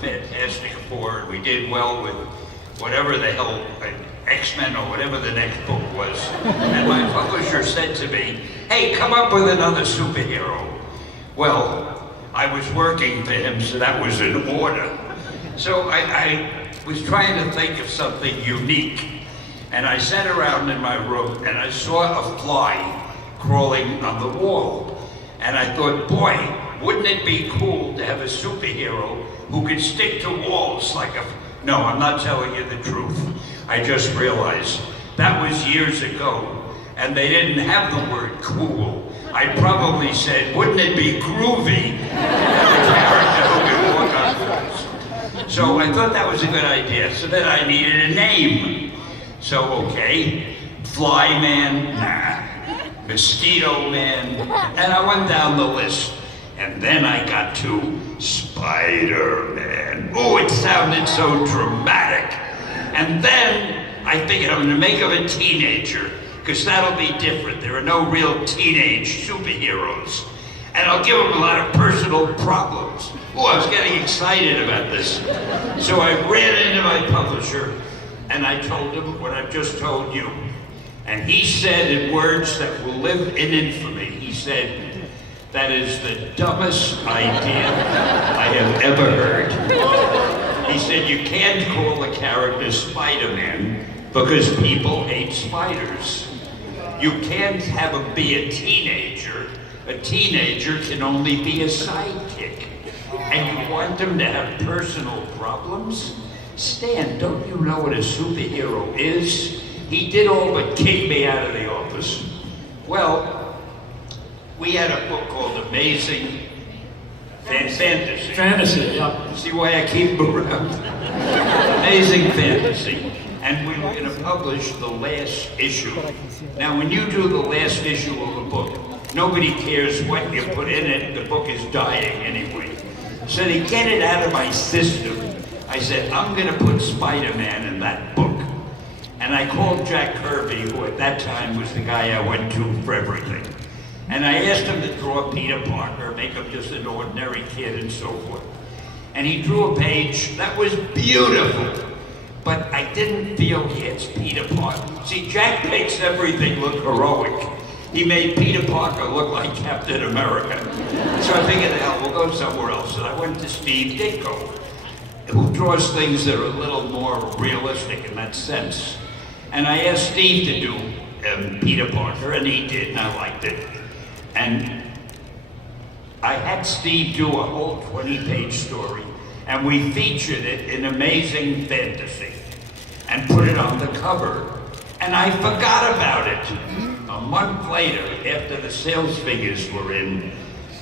Fantastic Four. We did well with whatever the hell, X-Men or whatever the next book was. And my publisher said to me, hey, come up with another superhero. Well, I was working for him, so that was in order. So I was trying to think of something unique. And I sat around in my room and I saw a fly crawling on the wall. And I thought, boy, wouldn't it be cool to have a superhero who could stick to walls like a... No, I'm not telling you the truth. I just realized that was years ago, and they didn't have the word cool. I probably said, wouldn't it be groovy to have a character who could walk on walls? So I thought that was a good idea. So then I needed a name. So, okay, Fly Man, nah. Mosquito Man, and I went down the list. And then I got to Spider-Man. Oh, it sounded so dramatic. And then I figured I'm gonna make him a teenager, because that'll be different. There are no real teenage superheroes. And I'll give him a lot of personal problems. Oh, I was getting excited about this. So I ran into my publisher, and I told him what I've just told you. And he said in words that will live in infamy, he said, that is the dumbest idea I have ever heard. He said, you can't call a character Spider-Man because people hate spiders. You can't have him be a teenager. A teenager can only be a sidekick. And you want him to have personal problems? Stan, don't you know what a superhero is? He did all but kick me out of the office. Well, we had a book called Amazing Fantasy. Fantasy, yeah. See why I keep them around? Amazing Fantasy. And we were going to publish the last issue. Now, when you do the last issue of a book, nobody cares what you put in it. The book is dying anyway. So to get it out of my system, I said, I'm going to put Spider-Man in that book. And I called Jack Kirby, who at that time was the guy I went to for everything. And I asked him to draw Peter Parker, make him just an ordinary kid and so forth. And he drew a page that was beautiful, but I didn't feel it's Peter Parker. See, Jack makes everything look heroic. He made Peter Parker look like Captain America. So I figured, hell, we'll go somewhere else. And I went to Steve Ditko, who draws things that are a little more realistic in that sense. And I asked Steve to do Peter Parker, and he did, and I liked it. And I had Steve do a whole 20-page story, and we featured it in Amazing Fantasy, and put it on the cover. And I forgot about it. A month later, after the sales figures were in,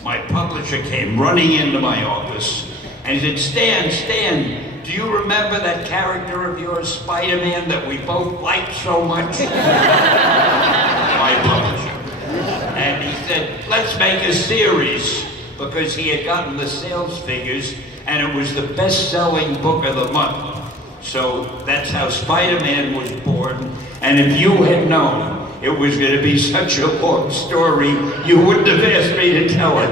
my publisher came running into my office, and he said, Stan, do you remember that character of yours, Spider-Man, that we both liked so much? My publisher. And he said, let's make a series, because he had gotten the sales figures, and it was the best-selling book of the month. So that's how Spider-Man was born. And if you had known it was going to be such a long story, you wouldn't have asked me to tell it.